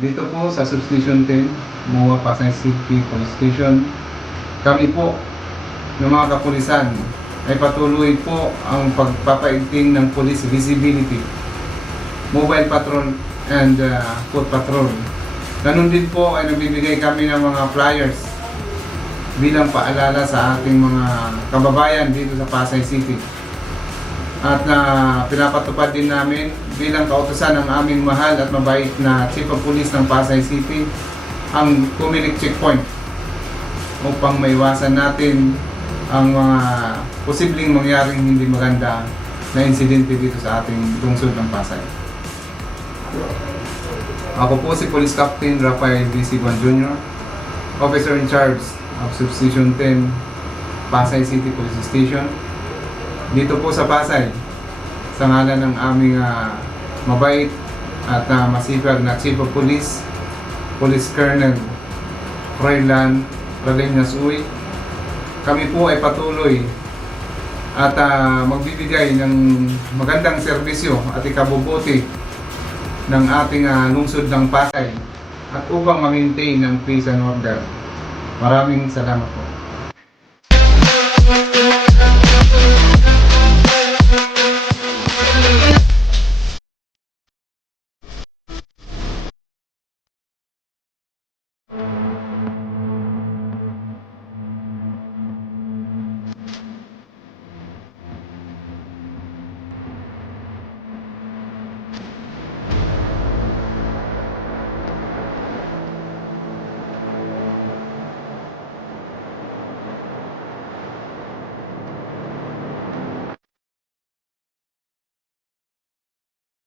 Dito po sa Substation 10, MOA Pasay City Police Station, kami po ng mga kapulisan ay patuloy po ang pagpapaigting ng police visibility, mobile patrol and foot patrol. Ganun din po ay nagbibigay kami ng mga flyers bilang paalala sa ating mga kababayan dito sa Pasay City. At pinapatupad din namin bilang kautusan ng aming mahal at mabait na Chief of Police ng Pasay City ang Comelec Checkpoint upang maiwasan natin ang mga posibleng mangyaring hindi maganda na insidente dito sa ating lungsod ng Pasay. Ako po si Police Captain Rafael D. Siguan Jr., Officer in Charge of Substation 10, Pasay City Police Station. Dito po sa Pasay, sa ngalan ng aming mabait at masipag na Chief of Police, Police Colonel Froilan Raleñas Uy, kami po ay patuloy at magbibigay ng magandang serbisyo at ikabubuti ng ating lungsod ng Pasay at upang ma-maintain ang peace and order. Maraming salamat po.